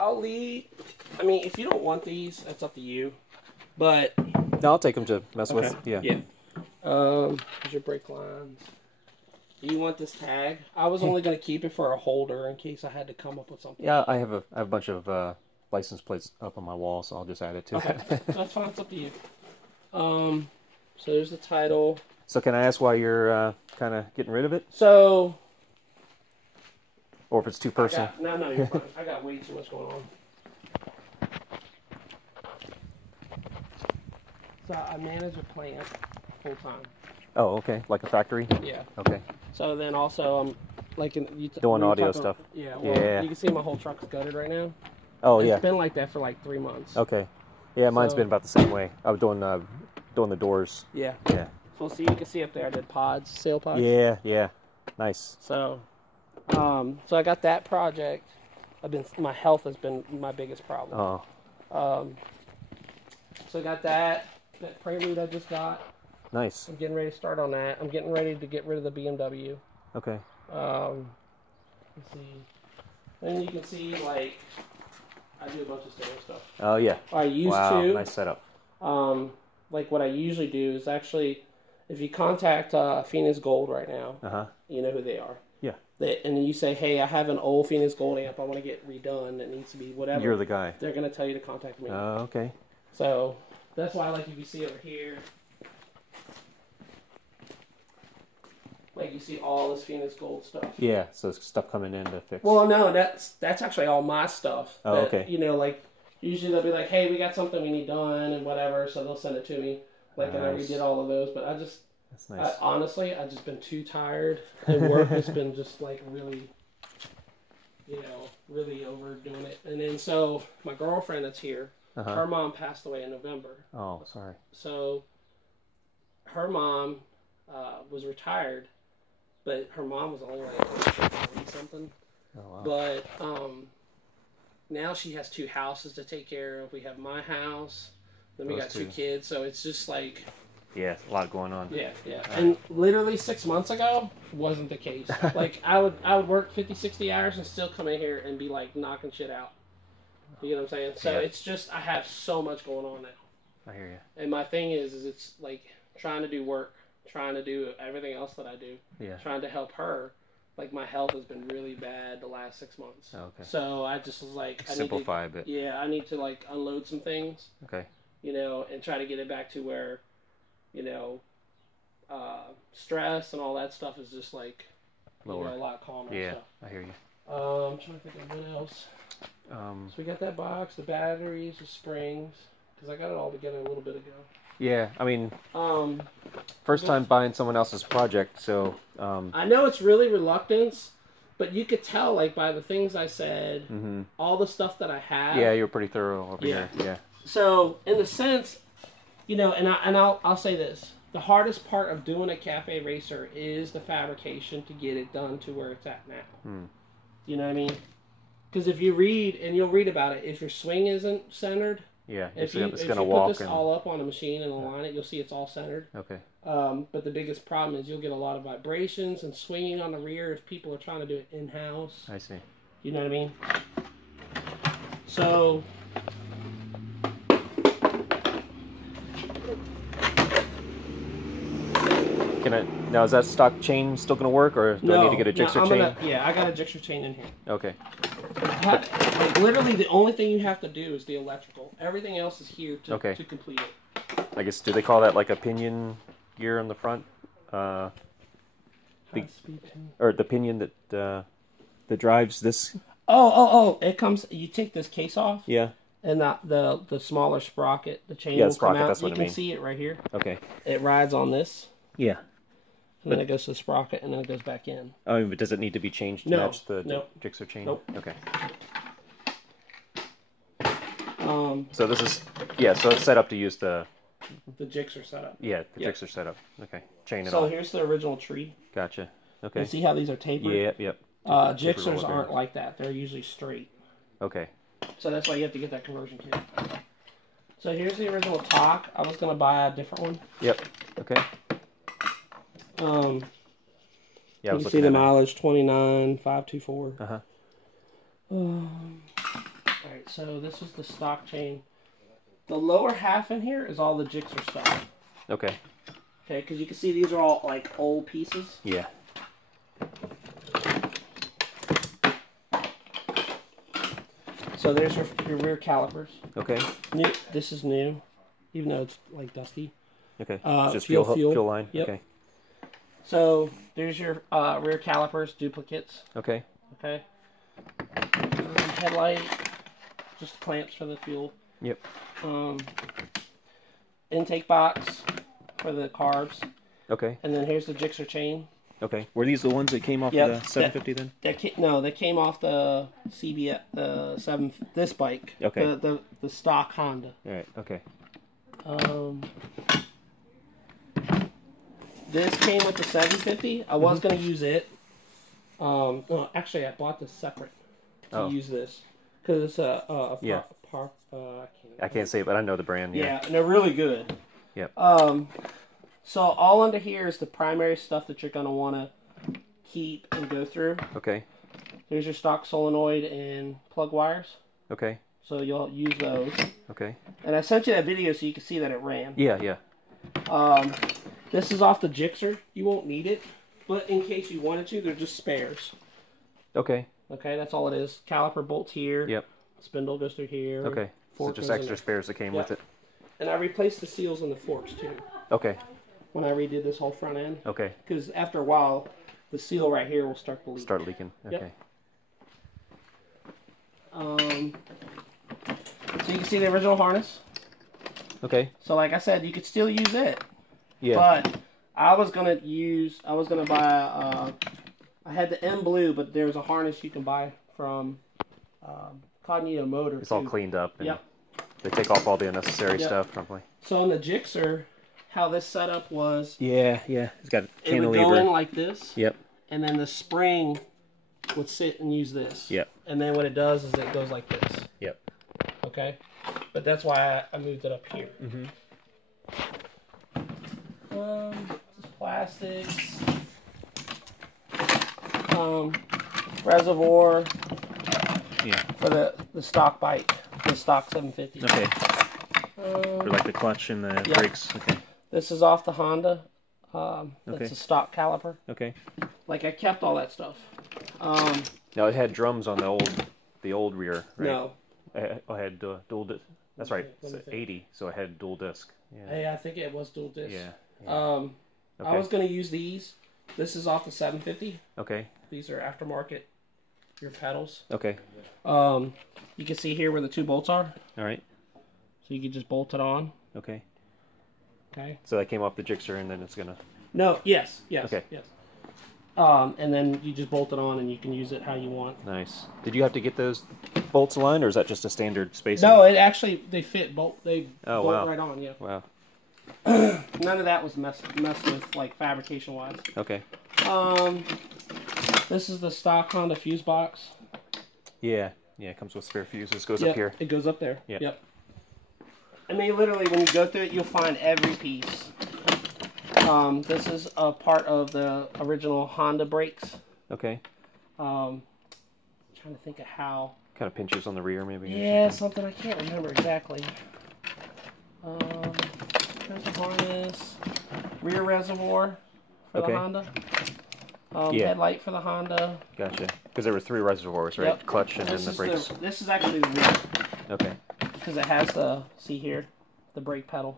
I'll leave. I mean, if you don't want these, that's up to you. But no, I'll take them to mess with. Yeah. Yeah. Here's your brake lines. Do you want this tag? I was only going to keep it for a holder in case I had to come up with something. Yeah, I have a bunch of license plates up on my wall, so I'll just add it to it. That's fine. It's up to you. So there's the title. So can I ask why you're kind of getting rid of it? So. Or if it's too personal. No, you're fine. I got way too much going on. So I manage a plant full time. Oh, okay. Like a factory? Yeah. Okay. So then also I'm like doing audio stuff. Yeah. Well, yeah. You can see my whole truck's gutted right now. Oh, yeah. It's been like that for like 3 months. Okay. Yeah, mine's been about the same way. I was doing the doors. Yeah. Yeah. So see, you can see up there I did pods, sail pods. Yeah, yeah. Nice. So so I got that project. My health has been my biggest problem. Oh. So I got that Prelude I just got. Nice. I'm getting ready to start on that. I'm getting ready to get rid of the BMW. Okay. Let's see. And you can see, like, I do a bunch of stereo stuff. Oh, yeah. I used wow, to. nice setup. Like, what I usually do is actually, if you contact Phoenix Gold right now, you know who they are. Yeah. And then you say, hey, I have an old Phoenix Gold amp I want to get redone. It needs to be whatever. You're the guy. They're going to tell you to contact me. Oh, okay. So, that's why, like, if you see over here, like, you see all this Phoenix Gold stuff. Yeah, so stuff coming in to fix. Well, no, that's actually all my stuff. Oh, that, okay. You know, like, usually they'll be like, hey, we got something we need done and whatever, so they'll send it to me. Like, and I redid all of those, but that's nice. Honestly, I've just been too tired, and work has been just, like, really, really overdoing it. And then, so, my girlfriend that's here, her mom passed away in November. Oh, sorry. So, her mom was retired, but her mom was only like 40-something. Oh, wow. But now she has 2 houses to take care of. We have my house, then we got 2 kids, so it's just like... Yeah, a lot going on. Yeah. And literally 6 months ago, wasn't the case. Like, I would work 50, 60 hours and still come in here and be, like, knocking shit out. You know what I'm saying? So it's just, I have so much going on now. I hear you. And my thing is it's like trying to do work, trying to do everything else that I do, trying to help her. Like, my health has been really bad the last 6 months. Okay. So I just was like, simplify a bit. Yeah, I need to, like, unload some things. Okay. And try to get it back to where, stress and all that stuff is just like lower, a lot calmer. Yeah, so. I hear you. I'm trying to think of what else. So we got that box, the batteries, the springs, because I got it all together a little bit ago. Yeah, I mean, first time buying someone else's project, so... I know it's really reluctance, but you could tell, like, by the things I said, all the stuff that I have. Yeah, you're pretty thorough over here. Yeah. So, in the sense, and I'll say this. The hardest part of doing a cafe racer is the fabrication to get it done to where it's at now. You know what I mean? Because if you read, and you'll read about it, if your swing isn't centered, if you walk put this all up on a machine and align it, you'll see it's all centered. Okay. But the biggest problem is you'll get a lot of vibrations and swinging on the rear if people are trying to do it in-house. I see. You know what I mean? So... Now, is that stock chain still going to work, or do I need to get a Gixxer chain? Yeah, I got a Gixxer chain in here. Okay. Like, literally, the only thing you have to do is the electrical. Everything else is here to complete it. I guess, do they call that like a pinion gear on the front? Or the pinion that drives this? Oh! It comes. You take this case off. Yeah. And the smaller sprocket, the chain will come out. That's what you can see it right here. Okay. It rides on this. Yeah. And then it goes to the sprocket, and then it goes back in. Oh, but does it need to be changed to match the Gixxer chain? Nope. Okay. So this is, so it's set up to use the Gixxer setup. Yeah, the Gixxer setup. Okay. Chain it So off. here's the original tree. Gotcha. Okay. You see how these are tapered? Yep. Gixxers aren't like that. They're usually straight. Okay. So that's why you have to get that conversion kit. So here's the original talk. I was going to buy a different one. Yep. Okay. You can see the mileage 29,524. All right, So this is the stock chain. The lower half in here is all the Gixxer stuff. Okay. Okay, because you can see these are all like old pieces. Yeah. So there's your rear calipers. Okay. New. This is new, even though it's like dusty. Okay. Just fuel line. Yep. Okay. So there's your rear calipers, duplicates. Okay. Okay. Headlight, just clamps for the fuel. Yep. Intake box for the carbs. Okay. And then here's the Gixxer chain. Okay. Were these the ones that came off Yep. the 750 then? They came off the CB7. This bike. Okay. The stock Honda. All right. Okay. This came with the 750. I was going to use it. No, actually, I bought this separate to use this because it's I can't say it, but I know the brand. Yeah, and they're really good. Yep. So all under here is the primary stuff that you're going to want to keep and go through. Okay. There's your stock solenoid and plug wires. Okay. So you'll use those. Okay. And I sent you that video so you can see that it ran. Yeah, yeah. This is off the Gixxer. You won't need it, but in case you wanted to, they're just spares. Okay. Okay, that's all it is. Caliper bolts here. Yep. Spindle goes through here. Okay. So just extra spares that came with it. And I replaced the seals in the forks too. Okay. When I redid this whole front end. Okay. Because after a while, the seal right here will start to leak. Start leaking. Okay. Yep. So you can see the original harness. Okay. So like I said, you could still use it. Yeah. But I was gonna buy. I had the M Blue, but there's a harness you can buy from Cognito Motor. It's all cleaned up. And yep. They take off all the unnecessary stuff, probably. So on the Gixxer, how this setup was. Yeah, yeah. It's got a cantilever. It would go in like this. Yep. And then the spring would sit and use this. Yep. And then what it does is it goes like this. Yep. Okay. But that's why I moved it up here. Mm-hmm. Just plastics. Reservoir. Yeah. For the stock bike, the stock 750. Okay. For like the clutch and the brakes. Okay. This is off the Honda. That's a stock caliper. Okay. Like I kept all that stuff. Now it had drums on the old rear, right? No. I had dual disc. That's right. It's 80, so I had dual disc. Yeah. Hey, I think it was dual disc. Yeah. Okay. I was going to use these. This is off the 750. Okay. These are aftermarket rear pedals. Okay. You can see here where the two bolts are. All right. So you can just bolt it on. Okay. Okay. So that came off the Gixxer, and then it's gonna. No. Yes. Okay. Yes. And then you just bolt it on, and you can use it how you want. Nice. Did you have to get those bolts aligned, or is that just a standard spacing? No, it actually they fit bolt. They bolt right on. Yeah. Wow. None of that was messed with, like, fabrication wise. Okay. This is the stock Honda fuse box. Yeah. Yeah. It comes with spare fuses. Goes up here. It goes up there. Yep. Yep. I mean, literally, when you go through it, you'll find every piece. This is a part of the original Honda brakes. Okay. Trying to think of how. Kind of pinches on the rear, maybe. Yeah, something I can't remember exactly. There's a harness. Rear reservoir for the Honda. Headlight for the Honda. Gotcha. Because there were 3 reservoirs, right? Yep. Clutch and then the brakes. This is actually the rear. Okay. Because it has the, see here, the brake pedal.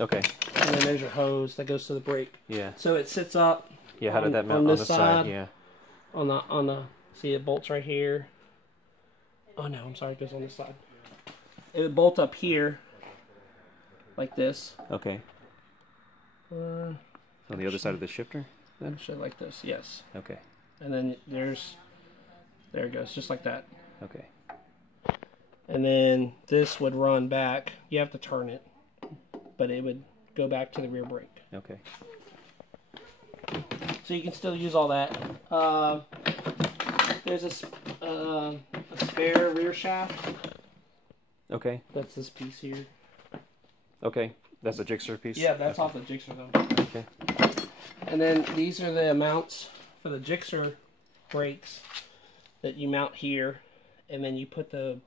Okay. And then there's your hose that goes to the brake. Yeah. So it sits up. Yeah, how did that mount on this side? Yeah. On the, see it bolts right here. Oh no, I'm sorry, it goes on this side. It would bolt up here, like this. Okay. On the other side of the shifter? Then should like this, yes. Okay. And then there it goes, just like that. Okay. And then this would run back. You have to turn it, but it would go back to the rear brake. Okay. So you can still use all that. There's a spare rear shaft. Okay. That's this piece here. Okay. That's a Gixxer piece? Yeah, that's off the Gixxer though. Okay. And then these are the mounts for the Gixxer brakes that you mount here. and then you put that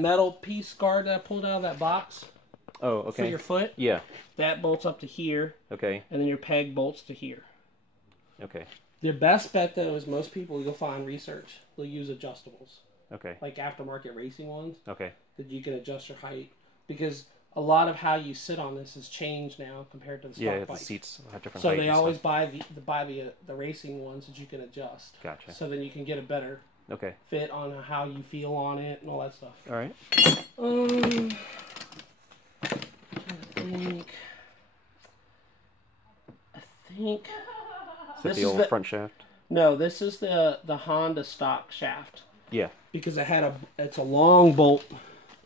metal piece guard that I pulled out of that box. Oh, okay. For your foot. Yeah. That bolts up to here. Okay. And then your peg bolts to here. Okay. The best bet though is most people you'll find research they'll use adjustables. Okay. Like aftermarket racing ones. Okay. That you can adjust your height because a lot of how you sit on this has changed now compared to the stock bike. The seats have different so height. So they always buy the racing ones that you can adjust. Gotcha. So then you can get a better fit on how you feel on it and all that stuff. All right. I think this is the front shaft. No, this is the Honda stock shaft. Yeah. Because it's a long bolt.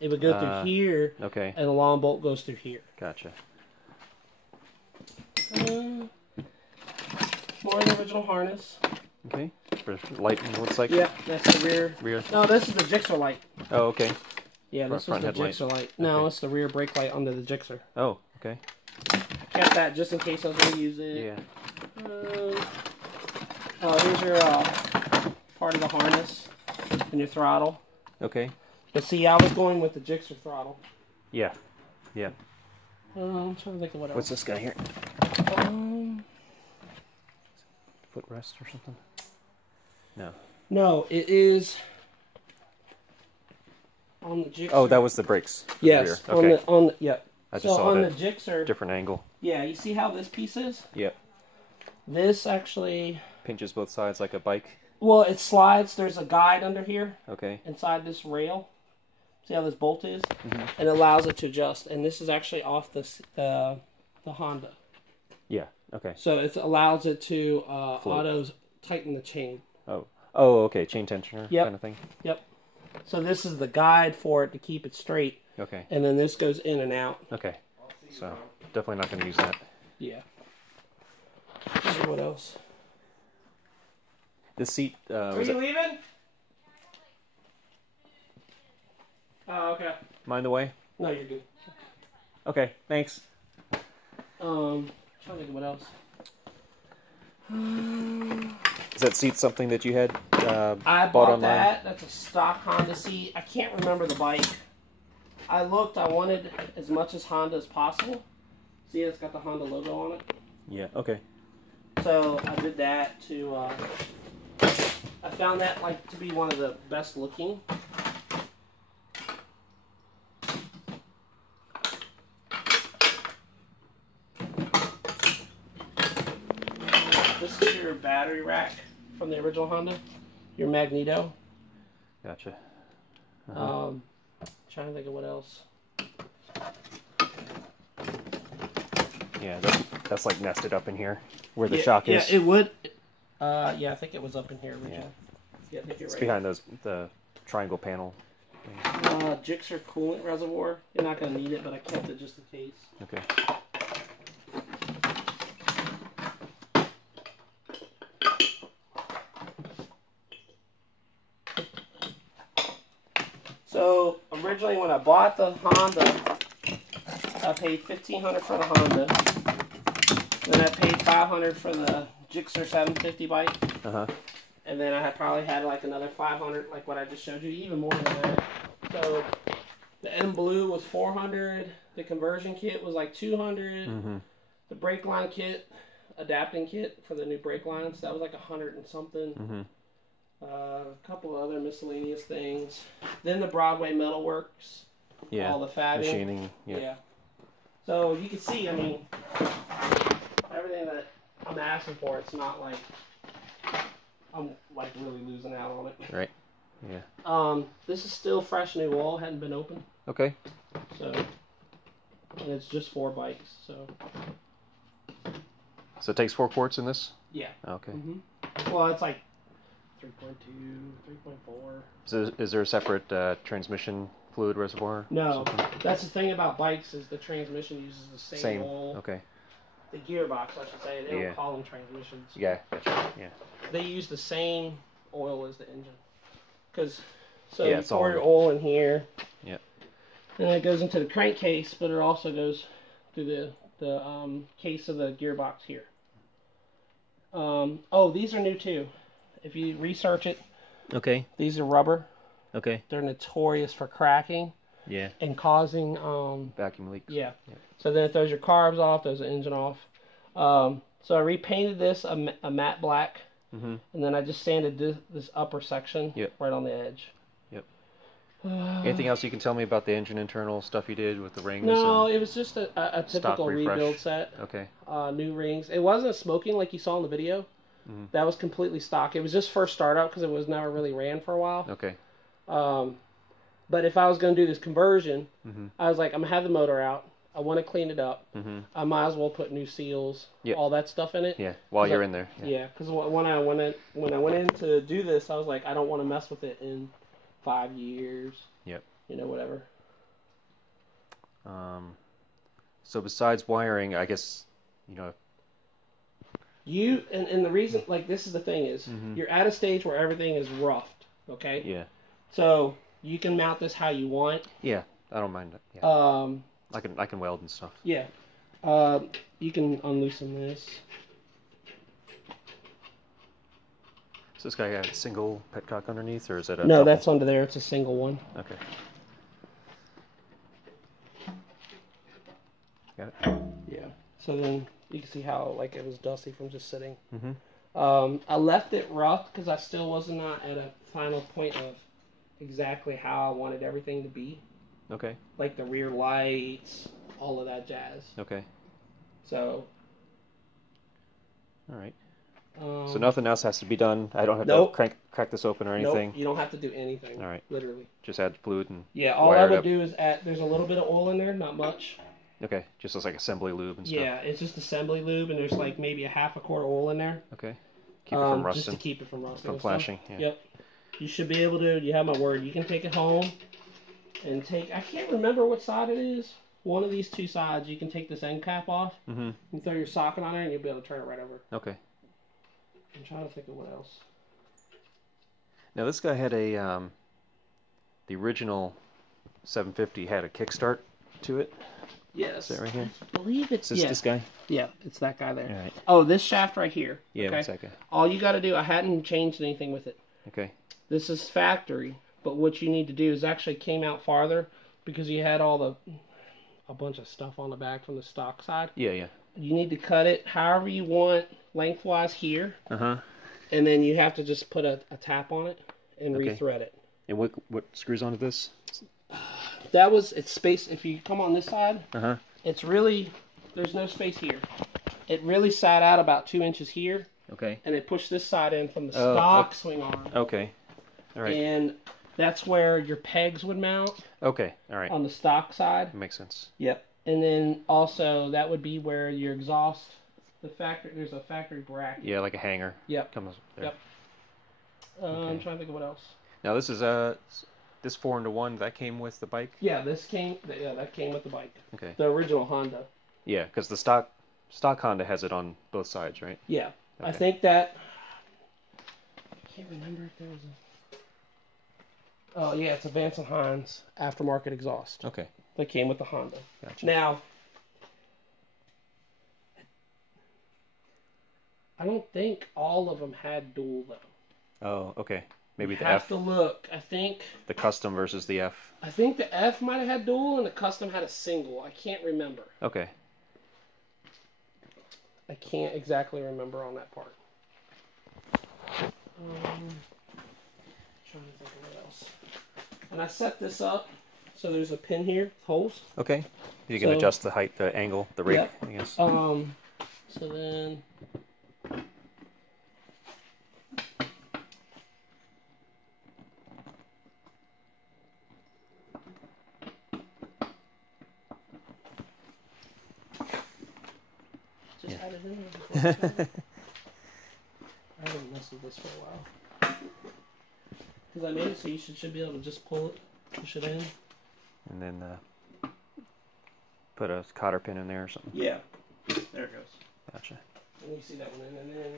It would go through here. Okay. And the long bolt goes through here. Gotcha. More of the original harness. Okay. For lighting, it looks like. Yeah, that's the rear. No, this is the Gixxer light. Oh, okay. Yeah, this is the Gixxer light. No, it's the rear brake light under the Gixxer. Oh, okay. Kept that just in case I was going to use it. Yeah. Here's your part of the harness and your throttle. Okay. But see, I was going with the Gixxer throttle. Yeah. Yeah. I'm trying to think of what else. What's this guy here? Footrest or something? No. No, it is on the Gixxer. Oh, that was the brakes. Yes. The rear. Okay. Yeah. I just saw on that the Gixxer, different angle. Yeah, you see how this piece is? Yep. This actually pinches both sides like a bike. Well, it slides. There's a guide under here. Okay. Inside this rail. See how this bolt is? Mm-hmm. And it allows it to adjust. And this is actually off the Honda. Yeah. Okay. So it allows it to auto tighten the chain. Oh. Oh. Okay. Chain tensioner kind of thing. Yep. So this is the guide for it to keep it straight. Okay. And then this goes in and out. Okay. So definitely not going to use that. Yeah. What else? This seat. Are you leaving? Oh, okay. Mind the way? No, you're good. Okay, thanks. Trying to think of what else. Is that seat something that you had I bought online? That. That's a stock Honda seat. I can't remember the bike. I looked. I wanted as much as Honda as possible. See, it's got the Honda logo on it. Yeah. Okay. So I did that to. I found that to be one of the best looking. This is your battery rack from the original Honda. Your Magneto. Gotcha. Trying to think of what else. Yeah, that's like nested up in here where the shock is. Yeah, it would. Yeah, I think it was up in here originally. Yeah, I think you're it's right. Behind the triangle panel. Gixxer coolant reservoir. You're not going to need it, but I kept it just in case. Okay. So originally, when I bought the Honda, I paid $1,500 for the Honda. Then I paid $500 for the Gixxer 750 bike. And then I probably had another $500, like what I just showed you, even more than that. So the M Blue was $400. The conversion kit was like $200. The brake line kit, adapting kit for the new brake lines, that was like $100 and something. A couple of other miscellaneous things. Then the Broadway Metalworks. Yeah. All the fabbing. Machining. Yeah. So you can see, I mean, everything that I'm asking for, it's not like I'm really losing out on it. Right. Yeah. This is still fresh new oil, hadn't been opened. Okay. So, and it's just 4 bikes. So it takes 4 quarts in this? Yeah. Okay. Well, it's like 3.2, 3.4. Is there a separate transmission fluid reservoir? No. That's the thing about bikes is the transmission uses the same oil. Okay. The gearbox, I should say. They don't call them transmissions. Yeah, gotcha. Yeah. They use the same oil as the engine. You it's pour your oil in here. Yep. And it goes into the crankcase, but it also goes through the case of the gearbox here. These are new too. If you research it. Okay. These are rubber. Okay. They're notorious for cracking. Yeah. And causing vacuum leaks. Yeah. So then it throws your carbs off, throws the engine off. So I repainted this a matte black, and then I just sanded this upper section right on the edge. Yep. Anything else you can tell me about the engine internal stuff you did with the rings? No, it was just a typical rebuild set. Okay. New rings. It wasn't smoking like you saw in the video. That was completely stock. It was just first startup because it was never really ran for a while. Okay. But if I was going to do this conversion, I was like, I'm going to have the motor out. I want to clean it up. I might as well put new seals, all that stuff in it. Yeah, while you're in there. Yeah, because when I went in to do this, I was like, I don't want to mess with it in 5 years. Yep. You know, whatever. So besides wiring, I guess, and the reason, like, this is the thing is, you're at a stage where everything is roughed, okay? Yeah. So you can mount this how you want. Yeah, I don't mind it. Yeah. I can weld and stuff. Yeah. You can unloosen this. So this guy got a single petcock underneath, or is it a No, double? that's under there. It's a single one. Okay. Got it. Yeah. So then you can see how like it was dusty from just sitting. I left it rough because I still was not at a final point of exactly how I wanted everything to be. Okay. Like the rear lights, all of that jazz. Okay. So. All right. So nothing else has to be done. I don't have to crack this open or anything. Nope, you don't have to do anything. All right. Literally. Just add fluid and all I would do is add. There's a little bit of oil in there, not much. Okay. Just looks like assembly lube and stuff. Yeah, it's just assembly lube, and there's like maybe a half a quart of oil in there. Okay. Keep it from rusting. Just to keep it from rusting. From flashing. Yeah. Yep. You should be able to. You have my word. You can take it home and take. I can't remember what side it is. One of these two sides. You can take this end cap off. And throw your socket on there, and you'll be able to turn it right over. Okay. I'm trying to think of what else. Now this guy had a the original 750 had a kickstart to it. Yes. Is that right here? I believe it's this guy? Yeah, it's that guy there. All right. Oh, this shaft right here. Yeah, okay? what's that guy? All you got to do, I hadn't changed anything with it. Okay. This is factory, but what you need to do is actually came out farther because you had a bunch of stuff on the back from the stock side. Yeah, yeah. You need to cut it however you want lengthwise here. And then you have to just put a tap on it and rethread it. And what screws onto this? It's space. If you come on this side, it's really, there's no space here. It really sat out about 2 inches here. Okay. And it pushed this side in from the stock swing arm. Okay. All right. And that's where your pegs would mount. Okay. All right. On the stock side. That makes sense. Yep. And then also that would be where your exhaust, there's a factory bracket. Yeah, like a hanger. Yep. Comes there. Yep. I'm trying to think of what else. Now this is this 4-into-1 that came with the bike. Yeah, that came with the bike. Okay. The original Honda. Yeah, because the stock Honda has it on both sides, right? Yeah. Okay. I think that. I can't remember if there was a. Oh yeah, it's a Vance & Hines aftermarket exhaust. Okay. That came with the Honda. Gotcha. Now, I don't think all of them had dual though. Oh, okay. Maybe you the have F. to look. I think the custom versus the F. I think the F might have had dual and the custom had a single. I can't remember. Okay. I can't exactly remember on that part. Trying to think of what else. And I set this up so there's a pin here with holes. Okay. You can adjust the height, the angle, the rake, yep. I guess. So then. Just had it in there before. I haven't messed with this for a while. Because I made it so you should be able to just pull it, push it in. And then put a cotter pin in there or something. Yeah. There it goes. Gotcha. And you see that one in, and then